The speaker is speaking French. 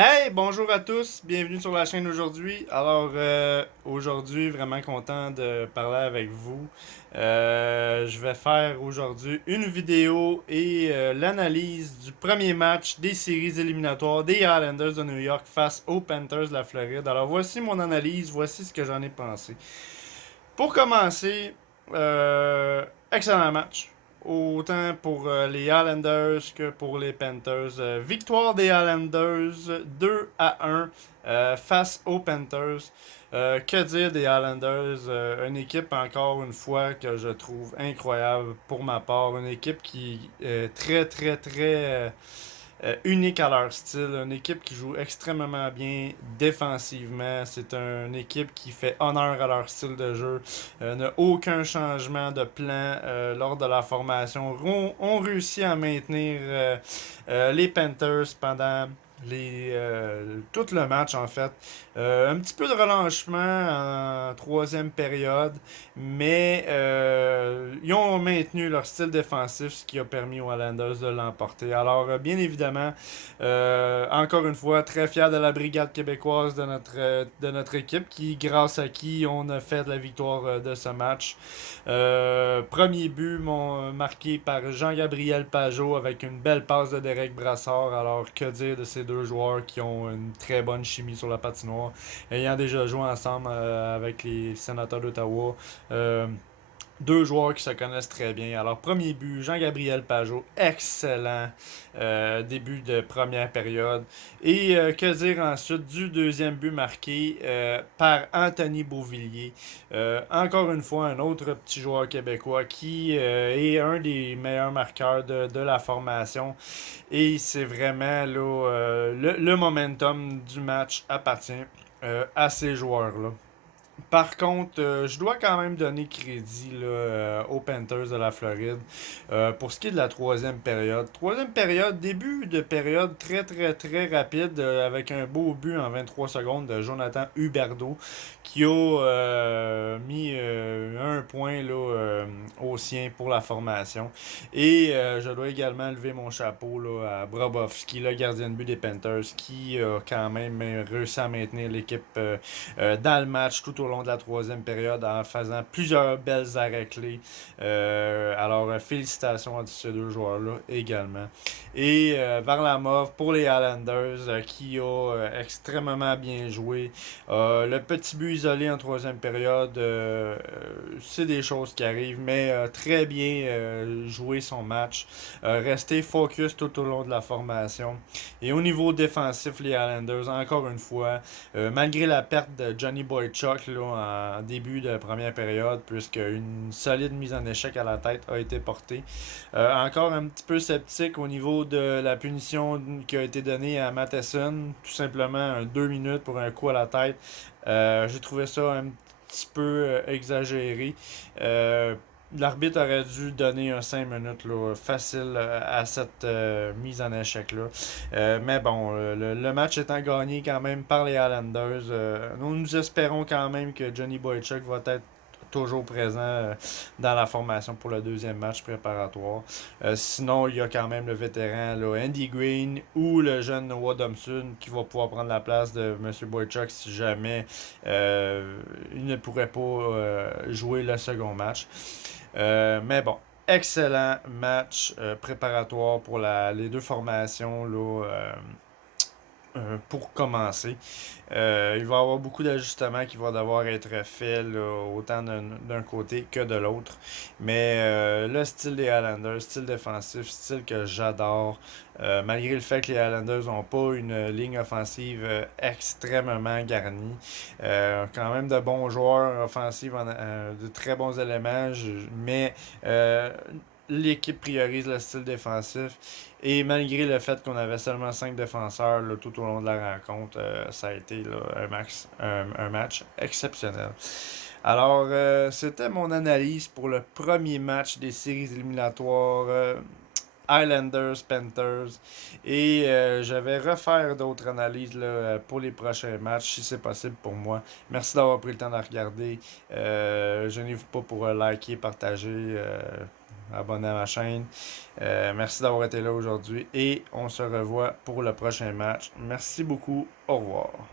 Hey, bonjour à tous, bienvenue sur la chaîne aujourd'hui. Aujourd'hui, vraiment content de parler avec vous. Je vais faire aujourd'hui une vidéo et l'analyse du premier match des séries éliminatoires des Islanders de New York face aux Panthers de la Floride. Alors voici mon analyse, voici ce que j'en ai pensé. Pour commencer, excellent match. Autant pour les Islanders que pour les Panthers. Victoire des Islanders 2-1 face aux Panthers. Que dire des Islanders? Une équipe, encore une fois, que je trouve incroyable pour ma part. Une équipe qui est très unique à leur style. Une équipe qui joue extrêmement bien défensivement. C'est une équipe qui fait honneur à leur style de jeu. N'a aucun changement de plan lors de la formation. On réussit à maintenir les Panthers pendant tout le match en fait. Un petit peu de relâchement en troisième période, mais ils ont maintenu leur style défensif, ce qui a permis aux Islanders de l'emporter. Alors, bien évidemment, encore une fois, très fier de la brigade québécoise de notre équipe, grâce à qui on a fait la victoire de ce match. Premier but marqué par Jean-Gabriel Pajot avec une belle passe de Derek Brassard. Alors, que dire de ces deux joueurs qui ont une très bonne chimie sur la patinoire, ayant déjà joué ensemble avec les sénateurs d'Ottawa. Deux joueurs qui se connaissent très bien. Alors, premier but, Jean-Gabriel Pajot, excellent début de première période. Et que dire ensuite du deuxième but marqué par Anthony Beauvillier. Encore une fois, un autre petit joueur québécois qui est un des meilleurs marqueurs de la formation. Et c'est vraiment là, le momentum du match appartient à ces joueurs-là. Par contre, je dois quand même donner crédit là, aux Panthers de la Floride pour ce qui est de la troisième période. Troisième période, début de période très rapide avec un beau but en 23 secondes de Jonathan Huberdeau qui a mis un point là, au sien pour la formation. Et je dois également lever mon chapeau là, à Brobovski, le gardien de but des Panthers, qui a quand même réussi à maintenir l'équipe dans le match tout au long de la troisième période en faisant plusieurs belles arrêts clés. Félicitations à ces deux joueurs-là également. Et Varlamov pour les Islanders qui a extrêmement bien joué. Le petit but isolé en troisième période, c'est des choses qui arrivent, mais très bien joué son match. Rester focus tout au long de la formation. Et au niveau défensif, les Islanders, encore une fois, malgré la perte de Johnny Boychuk là, en début de première période, puisque une solide mise en échec à la tête a été portée. Encore un petit peu sceptique au niveau de la punition qui a été donnée à Matheson, tout simplement 2 minutes pour un coup à la tête. J'ai trouvé ça un petit peu exagéré. L'arbitre aurait dû donner un 5 minutes là, facile à cette mise en échec-là. Mais bon, le match étant gagné quand même par les Islanders, nous espérons quand même que Johnny Boychuk va être toujours présent dans la formation pour le deuxième match préparatoire. Sinon, il y a quand même le vétéran là, Andy Green ou le jeune Noah Thompson qui va pouvoir prendre la place de M. Boychuk si jamais il ne pourrait pas jouer le second match. Mais bon, excellent match préparatoire pour les deux formations là, pour commencer. Il va y avoir beaucoup d'ajustements qui vont devoir être faits là, autant d'un côté que de l'autre. Mais le style des Highlanders, style défensif, style que j'adore. Malgré le fait que les Highlanders n'ont pas une ligne offensive extrêmement garnie. Quand même de bons joueurs offensifs, de très bons éléments, mais l'équipe priorise le style défensif. Et malgré le fait qu'on avait seulement 5 défenseurs là, tout au long de la rencontre, ça a été là, un match exceptionnel. Alors, c'était mon analyse pour le premier match des séries éliminatoires Highlanders, Panthers. Et je vais refaire d'autres analyses là, pour les prochains matchs, si c'est possible pour moi. Merci d'avoir pris le temps de regarder. Gênez-vous pas pour liker, partager. abonner à ma chaîne. Merci d'avoir été là aujourd'hui et on se revoit pour le prochain match. Merci beaucoup. Au revoir.